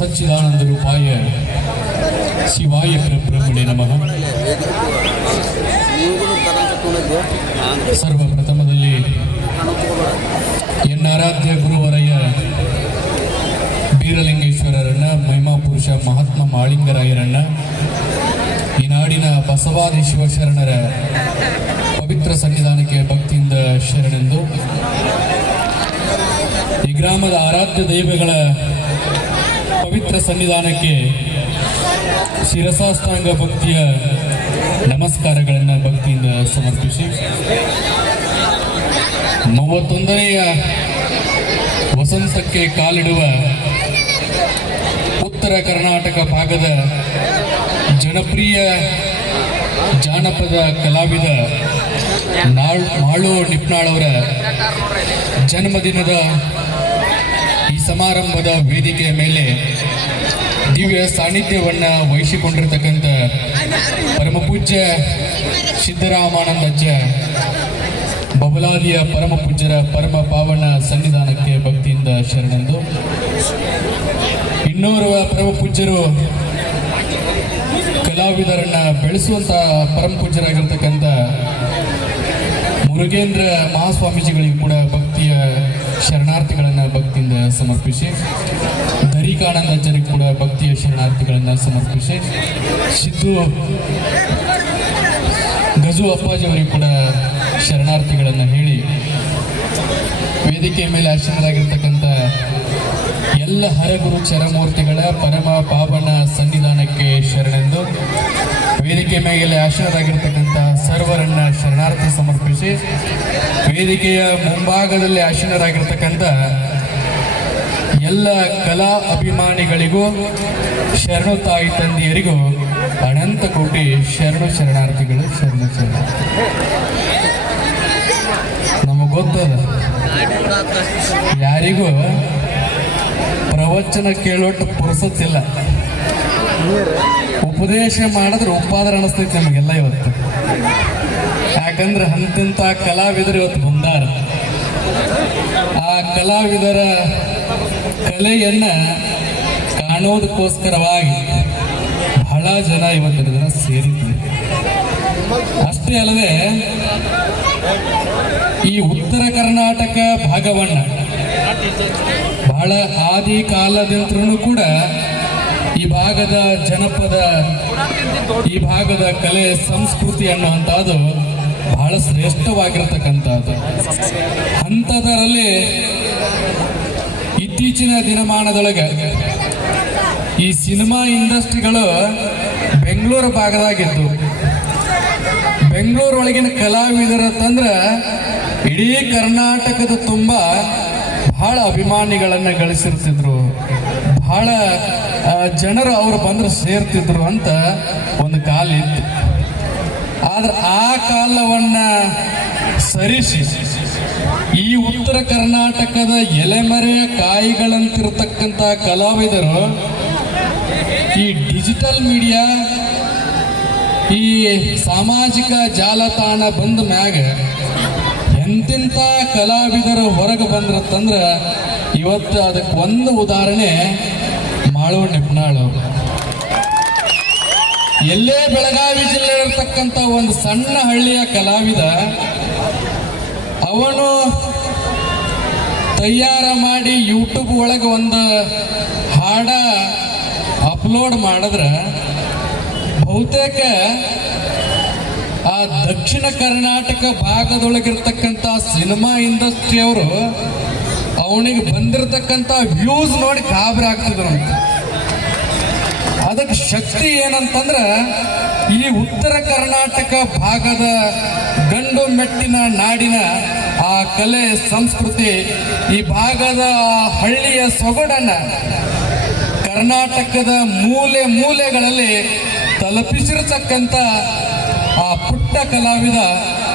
ಸಚ್ಚಿದಾನಂದ ರೂಪಾಯ. ಶಿವಾಯ ಬ್ರಹ್ಮಣೆ ನಮಃ. ಸರ್ವಪ್ರಥಮದಲ್ಲಿ ಎನ್ನಾರಾಧ್ಯ ಗುರುವರಯ್ಯ, ಬೀರಲಿಂಗೇಶ್ವರರನ್ನ ಮಹಿಮಾ ಪುರುಷ ಮಹಾತ್ಮ ಮಾಳಿಂಗರಾಯರನ್ನ, ಈ ನಾಡಿನ ಬಸವಾದಿ ಶಿವಶರಣರ ಪವಿತ್ರ ಸನ್ನಿಧಾನಕ್ಕೆ ಭಕ್ತಿಯಿಂದ ಶರಣೆಂದು ಈ ಗ್ರಾಮದ ಆರಾಧ್ಯ ದೈವಗಳ ಪವಿತ್ರ ಸನ್ನಿಧಾನಕ್ಕೆ ಶಿರಸಾಷ್ಟಾಂಗ ಭಕ್ತಿಯ ನಮಸ್ಕಾರಗಳನ್ನು ಭಕ್ತಿಯಿಂದ ಸಮರ್ಪಿಸಿ. ಮೂವತ್ತೊಂದನೆಯ ವಸಂತಕ್ಕೆ ಕಾಲಿಡುವ ಉತ್ತರ ಕರ್ನಾಟಕ ಭಾಗದ ಜನಪ್ರಿಯ ಜಾನಪದ ಕಲಾವಿದ ನಾಳ್ ಮಾಳು ನಿಪ್ನಾಳವರ ಜನ್ಮದಿನದ ಸಮಾರಂಭದ ವೇದಿಕೆಯ ಮೇಲೆ ದಿವ್ಯ ಸಾನ್ನಿಧ್ಯವನ್ನ ವಹಿಸಿಕೊಂಡಿರ್ತಕ್ಕಂಥ ಪರಮಪೂಜ್ಯ ಸಿದ್ದರಾಮಾನಂದಜ್ಜ ಬಬಲಾದಿಯ ಪರಮ ಪೂಜ್ಯರ ಪರಮ ಪಾವನ ಸನ್ನಿಧಾನಕ್ಕೆ ಭಕ್ತಿಯಿಂದ ಶರಣೆಂದು. ಇನ್ನೋರ್ವ ಪರಮ ಪೂಜ್ಯರು ಕಲಾವಿದರನ್ನ ಬೆಳೆಸುವಂತ ಪರಮ ಪೂಜ್ಯರಾಗಿರ್ತಕ್ಕಂಥ ಮುರುಗೇಂದ್ರ ಮಹಾಸ್ವಾಮೀಜಿಗಳಿಗೂ ಕೂಡ ಶರಣಾರ್ಥಿಗಳನ್ನು ಭಕ್ತಿಯಿಂದ ಸಮರ್ಪಿಸಿ. ದರಿಕಾನಂದಜ್ಜರಿಗೂ ಕೂಡ ಭಕ್ತಿಯ ಶರಣಾರ್ಥಿಗಳನ್ನು ಸಮರ್ಪಿಸಿ. ಸಿದ್ದು ಗಜು ಅಪ್ಪಾಜಿಯವರಿಗೂ ಕೂಡ ಶರಣಾರ್ಥಿಗಳನ್ನು ಹೇಳಿ, ವೇದಿಕೆಯ ಮೇಲೆ ಆಶೀನರಾಗಿರ್ತಕ್ಕಂಥ ಎಲ್ಲ ಹರಗುರು ಚರಮೂರ್ತಿಗಳ ಪರಮ ಪಾವನ ಸನ್ನಿಧಾನಕ್ಕೆ ಶರಣೆಂದು ವೇದಿಕೆ ಮೇಲೆ ಆಶೀನರಾಗಿರ್ತಕ್ಕಂಥ ಸರ್ವರನ್ನ ಶರಣಾರ್ಥಿ ಸಮರ್ಪಿಸಿ. ವೇದಿಕೆಯ ಮುಂಭಾಗದಲ್ಲಿ ಆಶೀನರಾಗಿರ್ತಕ್ಕಂಥ ಎಲ್ಲ ಕಲಾ ಅಭಿಮಾನಿಗಳಿಗೂ ಶರಣು ತಾಯಿ ತಂದೆಯರಿಗೂ ಅನಂತ ಕೋಟಿ ಶರಣು ಶರಣಾರ್ಥಿಗಳು ಶರಣು ಶರಣ ನಮಗೆ ಗೊತ್ತದ? ಯಾರಿಗೂ ಪ್ರವಚನ ಕೇಳೋಟ್ಟು ಪುರುಸತ್ತಿಲ್ಲ ಉಪದೇಶ ಮಾಡಿದ್ರೆ ಉಪಾದ್ರ ಅನಿಸ್ತೈತಿ ನಮಗೆಲ್ಲ ಇವತ್ತು. ಯಾಕಂದ್ರೆ ಅಂತಿಂತ ಕಲಾವಿದರು ಇವತ್ತು ಬಂದಾರ ಆ ಕಲಾವಿದರ ಕಲೆಯನ್ನ ಕಾಣೋದಕ್ಕೋಸ್ಕರವಾಗಿ ಬಹಳ ಜನ ಇವತ್ತಿನ ದಿನ ಸೇರಿದ್ದಾರೆ. ಅಷ್ಟೇ ಅಲ್ಲದೆ ಈ ಉತ್ತರ ಕರ್ನಾಟಕ ಭಾಗವನ್ನ ಬಹಳ ಆದಿ ಕಾಲದಿಂದಲೂ ಕೂಡ ಈ ಭಾಗದ ಜನಪದ, ಈ ಭಾಗದ ಕಲೆ, ಸಂಸ್ಕೃತಿ ಅನ್ನುವಂಥದ್ದು ಬಹಳ ಶ್ರೇಷ್ಠವಾಗಿರ್ತಕ್ಕಂಥದ್ದು. ಅಂಥದರಲ್ಲಿ ಇತ್ತೀಚಿನ ದಿನಮಾನದೊಳಗೆ ಈ ಸಿನಿಮಾ ಇಂಡಸ್ಟ್ರಿಗಳು ಬೆಂಗಳೂರು ಭಾಗದಾಗಿದ್ದು ಬೆಂಗಳೂರೊಳಗಿನ ಕಲಾವಿದರ ತಂದ್ರ ಇಡೀ ಕರ್ನಾಟಕದ ತುಂಬ ಬಹಳ ಅಭಿಮಾನಿಗಳನ್ನು ಗಳಿಸಿರ್ತಿದ್ರು. ಬಹಳ ಜನರು ಅವರು ಬಂದ್ರೆ ಸೇರ್ತಿದ್ರು ಅಂತ ಒಂದು ಕಾಲ ಇತ್ತು. ಆದ್ರೆ ಆ ಕಾಲವನ್ನ ಸರಿಸಿ, ಈ ಉತ್ತರ ಕರ್ನಾಟಕದ ಎಲೆಮರೆಯ ಕಾಯಿಗಳಂತಿರ್ತಕ್ಕಂಥ ಕಲಾವಿದರು, ಈ ಡಿಜಿಟಲ್ ಮೀಡಿಯಾ, ಈ ಸಾಮಾಜಿಕ ಜಾಲತಾಣ ಬಂದ ಮ್ಯಾಗ ಎಂತೆಂಥ ಕಲಾವಿದರು ಹೊರಗೆ ಬಂದ್ರತ್ತಂದ್ರ ಇವತ್ತು ಅದಕ್ಕೆ ಒಂದು ಉದಾಹರಣೆ ಮಾಳು ನಿಪ್ನಾಳು ಎಲ್ಲೇ ಬೆಳಗಾವಿ ಜಿಲ್ಲೆ ಇರತಕ್ಕಂತ ಒಂದು ಸಣ್ಣ ಹಳ್ಳಿಯ ಕಲಾವಿದ, ಅವನು ತಯಾರ ಮಾಡಿ ಯೂಟ್ಯೂಬ್ ಒಳಗೆ ಒಂದು ಹಾಡ ಅಪ್ಲೋಡ್ ಮಾಡಿದ್ರೆ ಬಹುತೇಕ ಆ ದಕ್ಷಿಣ ಕರ್ನಾಟಕ ಭಾಗದೊಳಗಿರ್ತಕ್ಕಂಥ ಸಿನಿಮಾ ಇಂಡಸ್ಟ್ರಿಯವರು ಅವನಿಗೆ ಬಂದಿರತಕ್ಕಂಥ ವ್ಯೂಸ್ ನೋಡಿ ಗಾಬರಿ ಆಗ್ತಿದ್ರಂತೆ ಅದಕ್ಕೆ ಶಕ್ತಿ ಏನಂತಂದ್ರೆ, ಈ ಉತ್ತರ ಕರ್ನಾಟಕ ಭಾಗದ ಗಂಡು ಮೆಟ್ಟಿನ ನಾಡಿನ ಆ ಕಲೆ, ಸಂಸ್ಕೃತಿ, ಈ ಭಾಗದ ಆ ಹಳ್ಳಿಯ ಸೊಗಡನ್ನ ಕರ್ನಾಟಕದ ಮೂಲೆ ಮೂಲೆಗಳಲ್ಲಿ ತಲುಪಿಸಿರ್ತಕ್ಕಂಥ ಆ ಪುಟ್ಟ ಕಲಾವಿದ,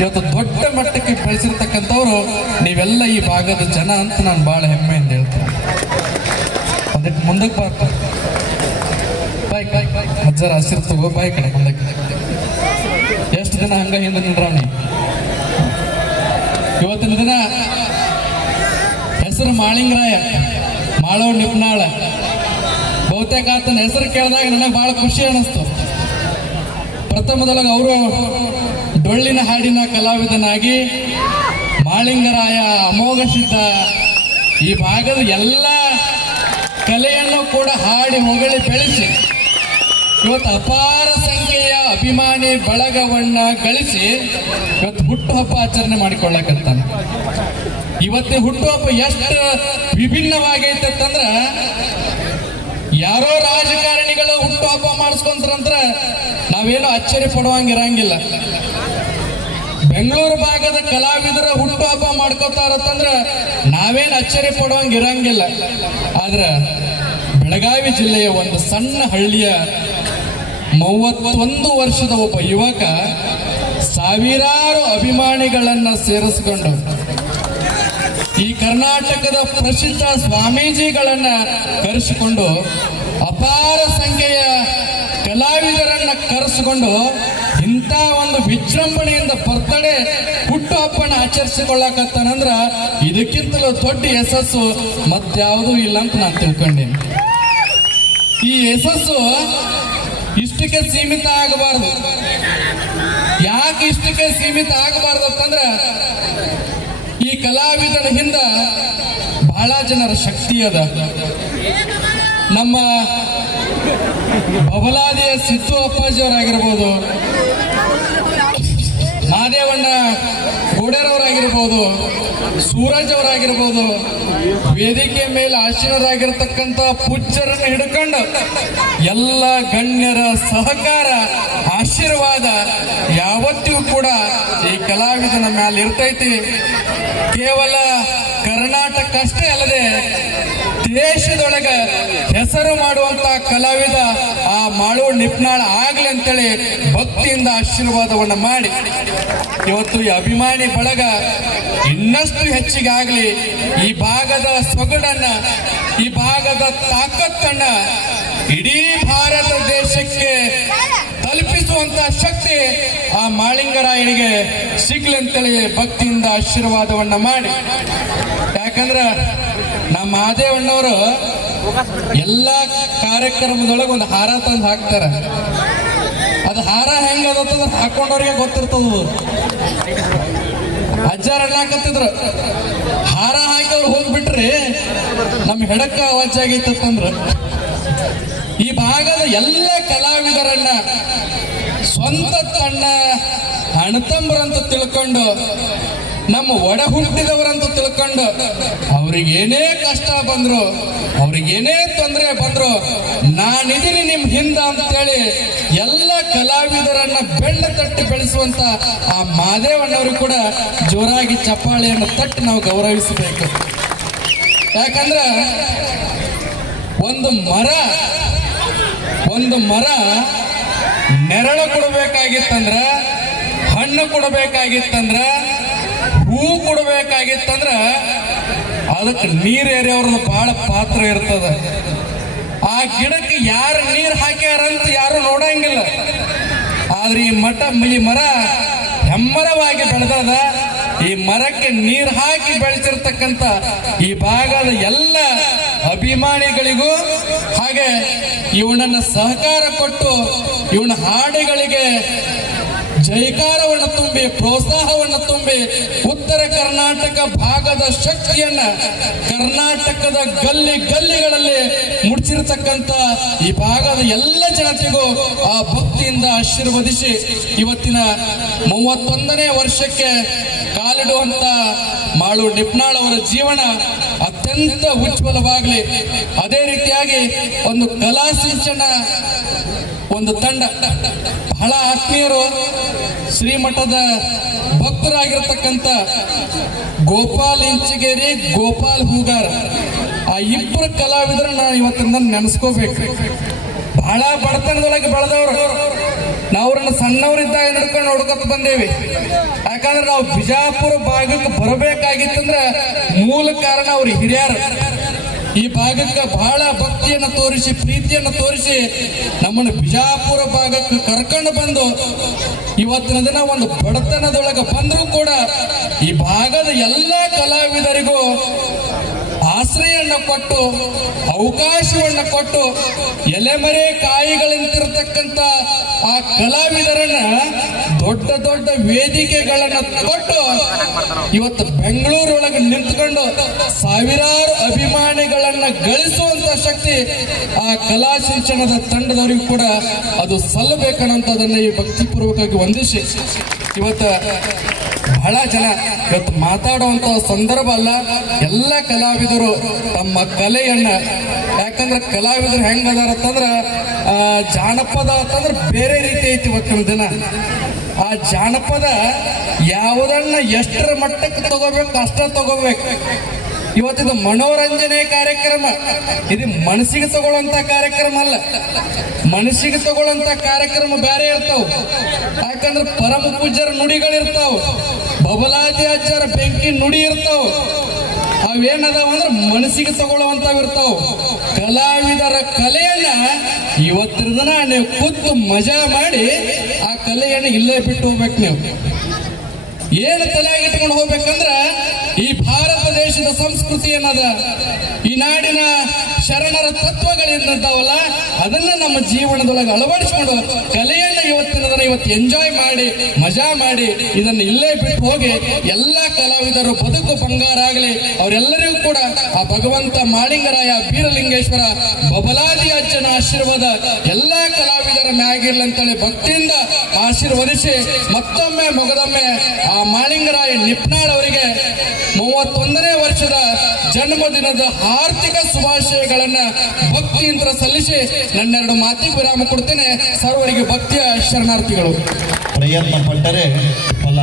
ಇವತ್ತು ದೊಡ್ಡ ಮಟ್ಟಕ್ಕೆ ಬೆಳೆಸಿರ್ತಕ್ಕಂಥವ್ರು ನೀವೆಲ್ಲ ಈ ಭಾಗದ ಜನ ಅಂತ ನಾನು ಭಾಳ ಹೆಮ್ಮೆಯಿಂದ ಹೇಳ್ತೇನೆ. ಅದಕ್ಕೆ ಮುಂದಕ್ಕೆ ಬರ್ತಾರೆ ಹಜ್ಜಾರ ಹಸಿರು ತಗೋ, ಬಾಯ್ ಕಡೆ ಮುಂದಕ್ಕೆ ಎಷ್ಟು ದಿನ ಹಂಗ ಹಿಂದೆ ನಿಂದ್ರವ್ನಿ ಇವತ್ತಿನ ದಿನ ಹೆಸರು ಮಾಳಿಂಗರಾಯ ಮಾಳೋ ನಿಪ್ನಾಳ. ಬಹುತೇಕ ಆತನ ಹೆಸರು ಕೇಳಿದಾಗ ನನಗೆ ಬಹಳ ಖುಷಿ ಅನಿಸ್ತು ಪ್ರಥಮದೊಳಗೆ ಅವರು ಡೊಳ್ಳಿನ ಹಾಡಿನ ಕಲಾವಿದನಾಗಿ ಮಾಳಿಂಗರಾಯ ಅಮೋಘ ಈ ಭಾಗದ ಎಲ್ಲ ಕಲೆಯನ್ನು ಕೂಡ ಹಾಡಿ ಹೊಗಳಿ ಬೆಳೆಸಿ ಇವತ್ತು ಅಪಾರ ಸಂಖ್ಯೆಯ ಅಭಿಮಾನಿ ಬಳಗವನ್ನ ಗಳಿಸಿ ಇವತ್ತು ಹುಟ್ಟುಹಬ್ಬ ಆಚರಣೆ ಮಾಡಿಕೊಳ್ಳಕತ್ತಾನೆ. ಇವತ್ತಿನ ಹುಟ್ಟುಹಬ್ಬ ಎಷ್ಟು ವಿಭಿನ್ನವಾಗೈತೆ ಅಂತಂದ್ರ ಯಾರೋ ರಾಜಕಾರಣಿಗಳು ಹುಟ್ಟುಹಬ್ಬ ಮಾಡಿಸ್ಕೊಂತಾರಂದ್ರ ನಾವೇನು ಅಚ್ಚರಿ ಪಡುವಂಗಿರಂಗಿಲ್ಲ ಬೆಂಗಳೂರು ಭಾಗದ ಕಲಾವಿದರ ಹುಟ್ಟುಹಬ್ಬ ಮಾಡ್ಕೋತಾರತ್ತಂದ್ರ ನಾವೇನು ಅಚ್ಚರಿ ಪಡುವಂಗಿರಂಗಿಲ್ಲ ಆದ್ರ ಬೆಳಗಾವಿ ಜಿಲ್ಲೆಯ ಒಂದು ಸಣ್ಣ ಹಳ್ಳಿಯ ಮೂವತ್ತೊಂದು ವರ್ಷದ ಒಬ್ಬ ಯುವಕ ಸಾವಿರಾರು ಅಭಿಮಾನಿಗಳನ್ನ ಸೇರಿಸಿಕೊಂಡು ಈ ಕರ್ನಾಟಕದ ಪ್ರಸಿದ್ಧ ಸ್ವಾಮೀಜಿಗಳನ್ನ ಕರೆಸಿಕೊಂಡು ಅಪಾರ ಸಂಖ್ಯೆಯ ಕಲಾವಿದರನ್ನ ಕರೆಸಿಕೊಂಡು ಇಂಥ ಒಂದು ವಿಜೃಂಭಣೆಯಿಂದ ಬರ್ತಡೆ ಹುಟ್ಟುಹಬ್ಬನ ಆಚರಿಸಿಕೊಳ್ಳಕತ್ತಾನಂದ್ರ ಇದಕ್ಕಿಂತಲೂ ದೊಡ್ಡ ಯಶಸ್ಸು ಮತ್ತಾವುದೂ ಇಲ್ಲ ಅಂತ ನಾನು ತಿಳ್ಕೊಂಡೇನೆ. ಈ ಯಶಸ್ಸು ಇಷ್ಟಕ್ಕೆ ಸೀಮಿತ ಆಗಬಾರದು. ಯಾಕೆ ಇಷ್ಟಕ್ಕೆ ಸೀಮಿತ ಆಗಬಾರ್ದು ಅಂತಂದ್ರ, ಈ ಕಲಾವಿದನ ಹಿಂದ ಬಹಳ ಜನರ ಶಕ್ತಿ ಅದ. ನಮ್ಮ ಬಬಲಾದಿಯ ಸಿದ್ದು ಅಪ್ಪಾಜಿಯವರಾಗಿರ್ಬೋದು, ಮಾದೇವಣ್ಣ ಗೋಡೆರವರಾಗಿರ್ಬೋದು ಸೂರಜ್ ಅವರಾಗಿರ್ಬೋದು, ವೇದಿಕೆ ಮೇಲೆ ಆಶೀನರಾಗಿರ್ತಕ್ಕಂಥ ಪುಚ್ಚರನ್ನು ಹಿಡ್ಕೊಂಡು ಎಲ್ಲ ಗಣ್ಯರ ಸಹಕಾರ, ಆಶೀರ್ವಾದ ಯಾವತ್ತಿಗೂ ಕೂಡ ಈ ಕಲಾವಿದನ ಮೇಲೆ ಇರ್ತೈತಿ ಕೇವಲ ಕರ್ನಾಟಕ ಅಷ್ಟೇ ಅಲ್ಲದೆ ದೇಶದೊಳಗ ಹೆಸರು ಮಾಡುವಂತ ಕಲಾವಿದ ಆ ಮಾಳು ನಿಪ್ನಾಳ ಆಗ್ಲಿ ಅಂತೇಳಿ ಭಕ್ತಿಯಿಂದ ಆಶೀರ್ವಾದವನ್ನು ಮಾಡಿ. ಇವತ್ತು ಈ ಅಭಿಮಾನಿ ಬಳಗ ಇನ್ನಷ್ಟು ಹೆಚ್ಚಿಗೆ ಆಗ್ಲಿ ಈ ಭಾಗದ ಸೊಗಡನ್ನ, ಈ ಭಾಗದ ತಾಕತ್ತನ್ನ ಇಡೀ ಭಾರತ ದೇಶಕ್ಕೆ ತಲುಪಿಸುವಂತ ಶಕ್ತಿ ಆ ಮಾಳಿಂಗರಾಯನಿಗೆ ಸಿಗ್ಲಿ ಅಂತೇಳಿ ಭಕ್ತಿಯಿಂದ ಆಶೀರ್ವಾದವನ್ನ ಮಾಡಿ. ಯಾಕಂದ್ರ ನಮ್ಮ ಮಹಾದೇವಣ್ಣವರು ಎಲ್ಲ ಕಾರ್ಯಕ್ರಮದೊಳಗೆ ಒಂದು ಹಾರ ತಂದು ಹಾಕ್ತಾರೆ. ಅದು ಹಾರ ಹೆಂಗ ಹಾಕೊಂಡವ್ರಿಗೆ ಗೊತ್ತಿರ್ತದ ಅಜ್ಜಾರ ಹಾಕತ್ತಿದ್ರು ಹಾರ ಹಾಕಿದವ್ರು ಹೋಗ್ಬಿಟ್ರಿ ನಮ್ಮ ಹೆಡಕ್ಕ ಅವಾಜಾಗೈತಂದ್ರ ಈ ಭಾಗದ ಎಲ್ಲ ಕಲಾವಿದರನ್ನ ಸ್ವಂತ ತನ್ನ ಅಣ್ಣತಮ್ಮರಂತ ತಿಳ್ಕೊಂಡು, ನಮ್ಮ ಒಡ ಹುಟ್ಟಿದವರಂತ ತಿಳ್ಕೊಂಡು, ಅವ್ರಿಗೇನೇ ಕಷ್ಟ ಬಂದ್ರು, ಅವ್ರಿಗೇನೇ ತೊಂದರೆ ಬಂದ್ರು, ನಾನಿದ್ದೀನಿ ನಿಮ್ ಹಿಂದ ಅಂತೇಳಿ ಎಲ್ಲ ಕಲಾವಿದರನ್ನ ಬೆಳ್ಳ ತಟ್ಟಿ ಬೆಳೆಸುವಂತ ಆ ಮಾದೇವಣ್ಣವ್ರಿಗೆ ಕೂಡ ಜೋರಾಗಿ ಚಪ್ಪಾಳೆಯನ್ನು ತಟ್ಟಿ ನಾವು ಗೌರವಿಸಬೇಕು. ಯಾಕಂದ್ರ ಒಂದು ಮರ ಒಂದು ಮರ ನೆರಳು ಕೊಡಬೇಕಾಗಿತ್ತಂದ್ರ, ಹಣ್ಣು ಕೊಡಬೇಕಾಗಿತ್ತಂದ್ರ, ಹೂ ಕೊಡಬೇಕಾಗಿತ್ತಂದ್ರ, ಅದಕ್ಕೆ ನೀರ್ ಏರಿಯವ್ರದ್ದು ಬಹಳ ಪಾತ್ರ ಇರ್ತದ. ಆ ಗಿಡಕ್ಕೆ ಯಾರು ನೀರು ಹಾಕ್ಯಾರಂತ ಯಾರು ನೋಡಂಗಿಲ್ಲ. ಆದ್ರೆ ಈ ಮಠ, ಈ ಮರ ಹೆಮ್ಮರವಾಗಿ ಬೆಳೆದದ. ಈ ಮರಕ್ಕೆ ನೀರ್ ಹಾಕಿ ಬೆಳೆಸಿರ್ತಕ್ಕಂಥ ಈ ಭಾಗದ ಎಲ್ಲ ಅಭಿಮಾನಿಗಳಿಗೂ, ಹಾಗೆ ಇವನನ್ನ ಸಹಕಾರ ಕೊಟ್ಟು ಇವನ ಹಾಡುಗಳಿಗೆ ಜೈಕಾರವನ್ನು ತುಂಬಿ, ಪ್ರೋತ್ಸಾಹವನ್ನು ತುಂಬಿ ಉತ್ತರ ಕರ್ನಾಟಕ ಭಾಗದ ಶಕ್ತಿಯನ್ನ ಕರ್ನಾಟಕದ ಗಲ್ಲಿ ಗಲ್ಲಿಗಳಲ್ಲಿ ಮುಡಿಸಿರತಕ್ಕಂತ ಈ ಭಾಗದ ಎಲ್ಲ ಜನತೆಗೂ ಆ ಭಕ್ತಿಯಿಂದ ಆಶೀರ್ವದಿಸಿ ಇವತ್ತಿನ ಮೂವತ್ತೊಂದನೇ ವರ್ಷಕ್ಕೆ ಕಾಲಿಡುವಂತ ಮಾಳು ನಿಪ್ನಾಳ್ ಅವರ ಜೀವನ ಅತ್ಯಂತ ಉಜ್ವಲವಾಗಲಿ. ಅದೇ ರೀತಿಯಾಗಿ ಒಂದು ಕಲಾ ಸಿಂಚನ ಒಂದು ತಂಡ. ಬಹಳ ಆತ್ಮೀಯರು ಶ್ರೀಮಠದ ಭಕ್ತರಾಗಿರ್ತಕ್ಕಂಥ ಗೋಪಾಲ್ ಇಂಚಿಗೇರಿ, ಗೋಪಾಲ್ ಹೂಗಾರ್. ಆ ಇಬ್ಬರು ಕಲಾವಿದರನ್ನ ನಾನು ಇವತ್ತಿಂದ ನೆನೆಸ್ಕೋಬೇಕು. ಬಹಳ ಬಡತನದೊಳಗೆ ಬೆಳೆದವರು. ನಾವು ಅವ್ರನ್ನ ಸಣ್ಣವರಿದ್ದಾಗ ನಡ್ಕೊಂಡು ನೋಡ್ಕೊತ ಬಂದೇವಿ. ಯಾಕಂದ್ರೆ ನಾವು ಬಿಜಾಪುರ ಭಾಗಕ್ಕೆ ಬರಬೇಕಾಗಿತ್ತಂದ್ರೆ ಮೂಲ ಕಾರಣ ಅವ್ರ ಹಿರಿಯರು. ಈ ಭಾಗಕ್ಕೆ ಬಹಳ ಭಕ್ತಿಯನ್ನು ತೋರಿಸಿ, ಪ್ರೀತಿಯನ್ನು ತೋರಿಸಿ ನಮ್ಮನ್ನು ಬಿಜಾಪುರ ಭಾಗಕ್ಕೆ ಕರ್ಕೊಂಡು ಬಂದು ಇವತ್ತಿನ ದಿನ ಒಂದು ಬಡತನದೊಳಗೆ ಬಂದರೂ ಕೂಡ ಈ ಭಾಗದ ಎಲ್ಲ ಕಲಾವಿದರಿಗೂ ಆಶ್ರಯವನ್ನು ಕೊಟ್ಟು, ಅವಕಾಶವನ್ನು ಕೊಟ್ಟು, ಎಲೆಮರೆ ಕಾಯಿಗಳಂತಿರ್ತಕ್ಕಂಥ ಆ ಕಲಾವಿದರನ್ನ ದೊಡ್ಡ ದೊಡ್ಡ ವೇದಿಕೆಗಳನ್ನ ಕೊಟ್ಟು ಇವತ್ತು ಬೆಂಗಳೂರೊಳಗೆ ನಿಂತ್ಕೊಂಡು ಸಾವಿರಾರು ಅಭಿಮಾನಿಗಳನ್ನ ಗಳಿಸುವಂತ ಶಕ್ತಿ ಆ ಕಲಾ ಶಿಕ್ಷಣದ ತಂಡದವರಿಗೂ ಕೂಡ ಅದು ಸಲ್ಲಬೇಕನ್ನೋಂಥದ್ದನ್ನ ಈ ಭಕ್ತಿಪೂರ್ವಕವಾಗಿ ವಂದಿಸಿ. ಇವತ್ತು ಬಹಳ ಜನ ಇವತ್ತು ಮಾತಾಡುವಂತ ಸಂದರ್ಭ ಅಲ್ಲ. ಎಲ್ಲ ಕಲಾವಿದರು ತಮ್ಮ ಕಲೆಯನ್ನ ಯಾಕಂದ್ರೆ ಕಲಾವಿದರು ಹೆಂಗ್ ಅದಾರ ಅಂತಂದ್ರ ಆ, ಜಾನಪದ ಅಂತಂದ್ರೆ ಬೇರೆ ರೀತಿ ಐತಿ ಇವತ್ತಿನ ದಿನ ಆ ಜಾನಪದ ಯಾವುದನ್ನ ಎಷ್ಟರ ಮಟ್ಟಕ್ಕೆ ತಗೋಬೇಕು ಅಷ್ಟ ತಗೋಬೇಕು. ಇವತ್ತಿದು ಮನೋರಂಜನೆ ಕಾರ್ಯಕ್ರಮ. ಇದು ಮನಸ್ಸಿಗೆ ತಗೊಳ್ಳುವಂತ ಕಾರ್ಯಕ್ರಮ ಅಲ್ಲ. ಮನಸ್ಸಿಗೆ ತಗೊಳ್ಳುವಂತ ಕಾರ್ಯಕ್ರಮ ಬೇರೆ ಇರ್ತಾವ. ಯಾಕಂದ್ರೆ ಪರಮ ಪೂಜ್ಯರ ನುಡಿಗಳಿರ್ತಾವ. ಬಬಲಾದಿ ಅಜ್ಜರ ಬೆಂಕಿ ನುಡಿ ಇರ್ತಾವ. ಅವೇನದಾವ ಅಂದ್ರೆ ಮನಸ್ಸಿಗೆ ತಗೊಳ್ಳುವಂತಾವ್ ಇರ್ತಾವ. ಕಲಾವಿದರ ಕಲೆಯನ್ನ ಇವತ್ತಿನ ದಿನ ನೀವು ಕೂತು ಮಜಾ ಮಾಡಿ ಆ ಕಲೆಯನ್ನು ಇಲ್ಲೇ ಬಿಟ್ಟು ಹೋಗ್ಬೇಕು ನೀವು. ಏನು ತಲೆಯಾಗಿಟ್ಕೊಂಡು ಹೋಗ್ಬೇಕಂದ್ರ ಈ ಭಾರತ ದೇಶದ ಸಂಸ್ಕೃತಿ ಏನದ ಈ ನಾಡಿನ ಶರಣರ ತತ್ವಗಳೇನದಾವಲ್ಲ ಅದನ್ನ ನಮ್ಮ ಜೀವನದೊಳಗೆ ಅಳವಡಿಸಿಕೊಂಡು ಕಲೆಯನ್ನ ಇವತ್ತಿನ ಇವತ್ತು ಎಂಜಾಯ್ ಮಾಡಿ, ಮಜಾ ಮಾಡಿ, ಇದನ್ನು ಇಲ್ಲೇ ಬಿಟ್ಟು ಹೋಗಿ ಎಲ್ಲ ಕಲಾವಿದರು ಬದುಕು ಬಂಗಾರ ಆಗಲಿ, ಅವರೆಲ್ಲರಿಗೂ ಕೂಡ ಆ ಭಗವಂತ ಮಾಳಿಂಗರಾಯ ಬೀರಲಿಂಗೇಶ್ವರ ಬಬಲಾದಿ ಅಜ್ಜನ ಆಶೀರ್ವಾದ ಎಲ್ಲ ಕಲಾವಿದರ ಮ್ಯಾಗಿರ್ಲಿ ಅಂತೇಳಿ ಭಕ್ತಿಯಿಂದ ಆಶೀರ್ವದಿಸಿ ಮತ್ತೊಮ್ಮೆ, ಮೊಗದೊಮ್ಮೆ ಆ ಮಾಳಿಂಗರಾಯ ನಿಪ್ನಾಳ್ ಅವರಿಗೆ ಮೂವತ್ತೊಂದನೇ ವರ್ಷದ ಜನ್ಮದಿನದ ಆರ್ಥಿಕ ಶುಭಾಶಯಗಳನ್ನ ಭಕ್ತಿಯಿಂದ ಸಲ್ಲಿಸಿ ನನ್ನೆರಡು ಮಾತಿಗೆ ವಿರಾಮ ಕೊಡ್ತೇನೆ. ಸರ್ವರಿಗೆ ಭಕ್ತಿಯ ಶರಣಾರ್ಥಿಗಳು. ಪ್ರಯತ್ನ ಪಟ್ಟರೆ ಫಲ